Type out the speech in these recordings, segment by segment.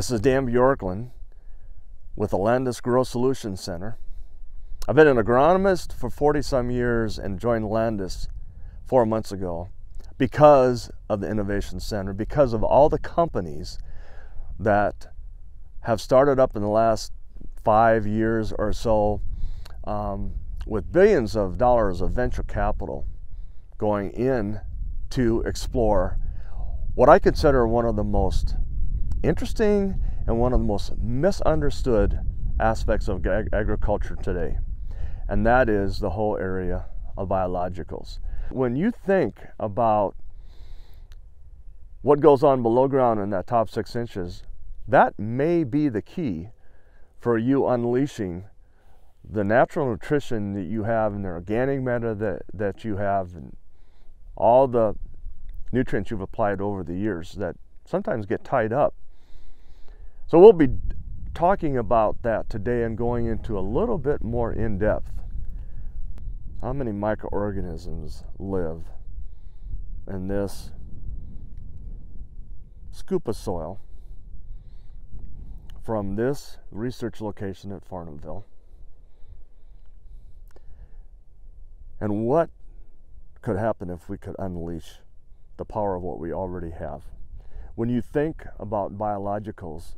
This is Dan Bjorklund with the Landus GROW Solution Center. I've been an agronomist for 40-some years and joined Landus 4 months ago because of the Innovation Center, because of all the companies that have started up in the last 5 years or so with billions of dollars of venture capital going in to explore what I consider one of the most interesting and one of the most misunderstood aspects of agriculture today, and that is the whole area of biologicals. When you think about what goes on below ground in that top 6 inches, that may be the key for you unleashing the natural nutrition that you have and the organic matter that you have and all the nutrients you've applied over the years that sometimes get tied up. So we'll be talking about that today and going into a little bit more in depth. How many microorganisms live in this scoop of soil from this research location at Farnhamville? And what could happen if we could unleash the power of what we already have? When you think about biologicals,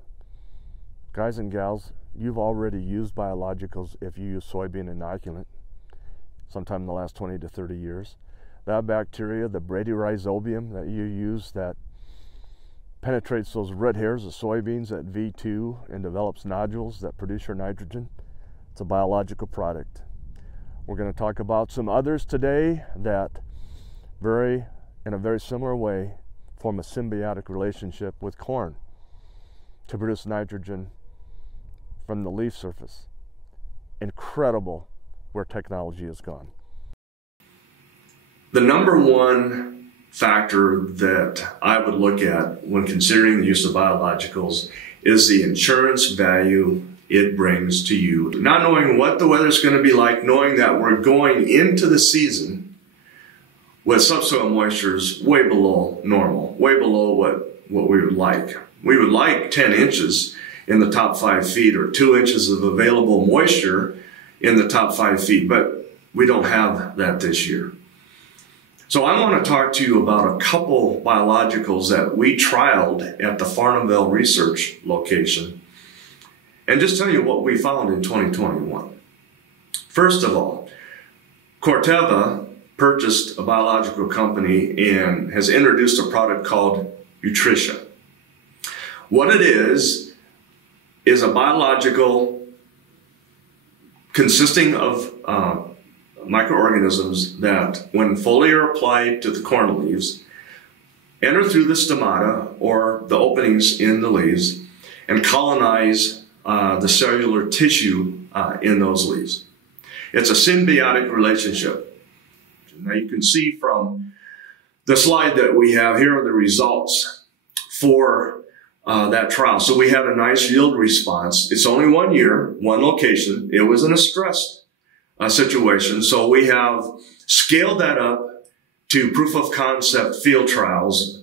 guys and gals, you've already used biologicals if you use soybean inoculant sometime in the last 20 to 30 years. That bacteria, the bradyrhizobium that you use that penetrates those red hairs of soybeans at V2 and develops nodules that produce your nitrogen, it's a biological product. We're going to talk about some others today that in a very similar way, form a symbiotic relationship with corn to produce nitrogen from the leaf surface. Incredible where technology has gone. The number one factor that I would look at when considering the use of biologicals is the insurance value it brings to you. Not knowing what the weather's going to be like, knowing that we're going into the season with subsoil moistures way below normal, way below what we would like. We would like 10 inches in the top 5 feet or 2 inches of available moisture in the top 5 feet, but we don't have that this year. So I want to talk to you about a couple biologicals that we trialed at the Farnhamville research location and just tell you what we found in 2021. First of all, Corteva purchased a biological company and has introduced a product called Utrisha. What it is a biological consisting of microorganisms that, when foliar applied to the corn leaves, enter through the stomata or the openings in the leaves and colonize the cellular tissue in those leaves. It's a symbiotic relationship. Now you can see from the slide that we have here are the results for that trial. So we had a nice yield response. It's only 1 year, one location. It was in a stressed situation. So we have scaled that up to proof of concept field trials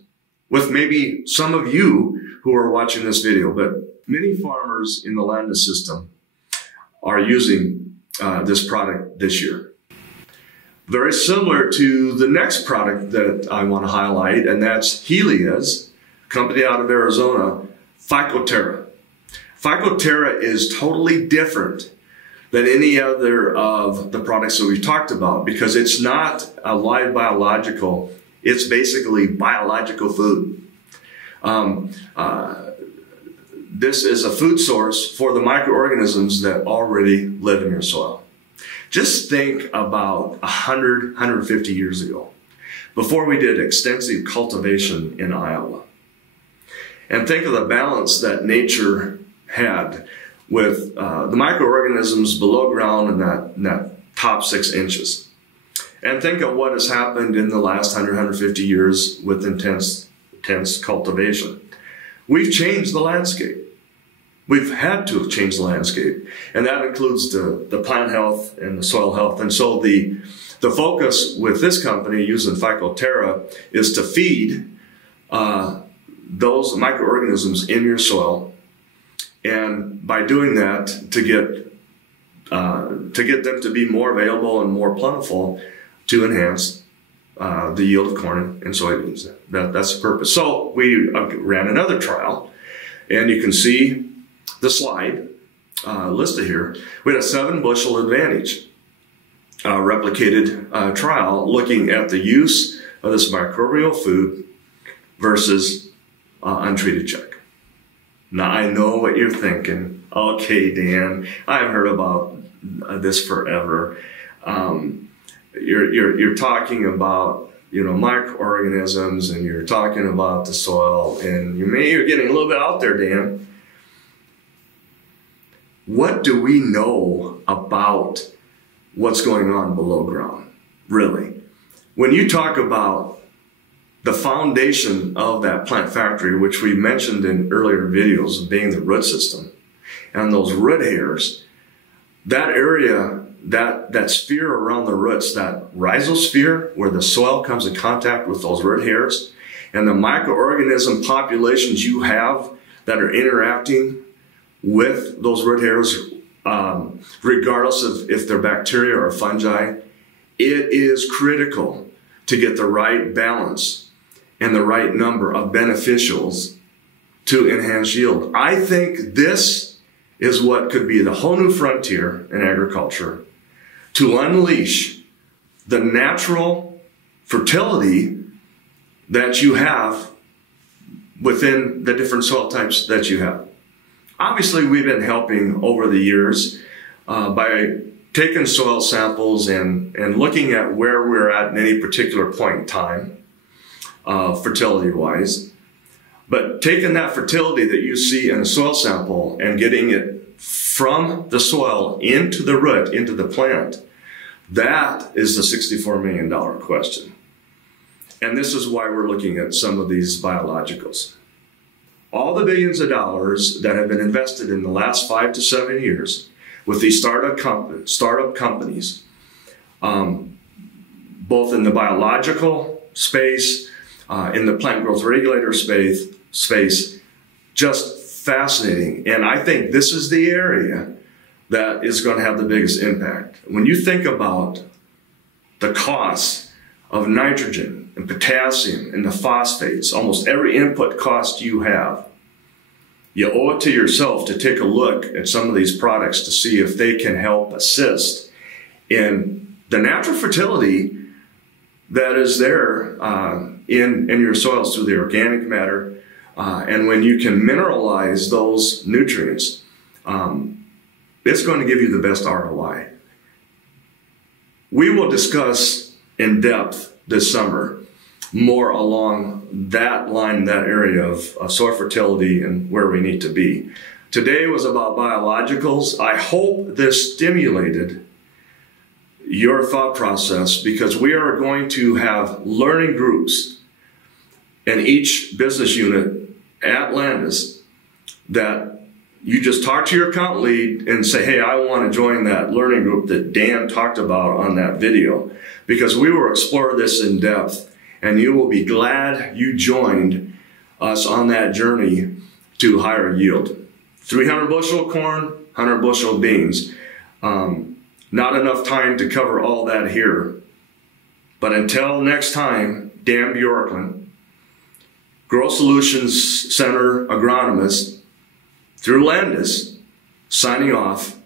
with maybe some of you who are watching this video, but many farmers in the Landus system are using this product this year. Very similar to the next product that I want to highlight, and that's Heliae's company out of Arizona, PhycoTerra. PhycoTerra is totally different than any other of the products that we've talked about because it's not a live biological. It's basically biological food. This is a food source for the microorganisms that already live in your soil. Just think about 100, 150 years ago, before we did extensive cultivation in Iowa. And think of the balance that nature had with the microorganisms below ground in that top 6 inches. And think of what has happened in the last 100, 150 years with intense cultivation. We've changed the landscape. We've had to have changed the landscape, and that includes the plant health and the soil health. And so the focus with this company using PhycoTerra is to feed those microorganisms in your soil and by doing that, to get them to be more available and more plentiful to enhance the yield of corn and soybeans. That's the purpose. So we ran another trial, and you can see the slide listed here. We had a 7 bushel advantage replicated trial looking at the use of this microbial food versus untreated check. Now I know what you're thinking. Okay, Dan, I've heard about this forever. You're talking about, you know, microorganisms, and you're talking about the soil, and you're getting a little bit out there, Dan. What do we know about what's going on below ground, really? When you talk about the foundation of that plant factory, which we mentioned in earlier videos, being the root system, and those root hairs, that area, that sphere around the roots, that rhizosphere where the soil comes in contact with those root hairs, and the microorganism populations you have that are interacting with those root hairs, regardless of if they're bacteria or fungi, it is critical to get the right balance and the right number of beneficials to enhance yield. I think this is what could be the whole new frontier in agriculture, to unleash the natural fertility that you have within the different soil types that you have. Obviously, we've been helping over the years by taking soil samples and looking at where we're at any particular point in time, fertility-wise. But taking that fertility that you see in a soil sample and getting it from the soil into the root, into the plant, that is the $64 million question. And this is why we're looking at some of these biologicals. All the billions of dollars that have been invested in the last 5 to 7 years with these startup companies, both in the biological space, in the plant growth regulator space, just fascinating. And I think this is the area that is going to have the biggest impact. When you think about the costs of nitrogen and potassium and the phosphates, almost every input cost you have, you owe it to yourself to take a look at some of these products to see if they can help assist in the natural fertility that is there in your soils through the organic matter. And when you can mineralize those nutrients, it's going to give you the best ROI. We will discuss in depth this summer more along that line, that area of soil fertility and where we need to be. Today was about biologicals. I hope this stimulated your thought process, because we are going to have learning groups in each business unit at Landus that you just talk to your account lead and say, hey, I want to join that learning group that Dan talked about on that video, because we will explore this in depth, and you will be glad you joined us on that journey to higher yield. 300 bushel of corn, 100 bushel of beans. Not enough time to cover all that here. But until next time, Dan Bjorklund, Grow Solutions Center agronomist through Landus, signing off.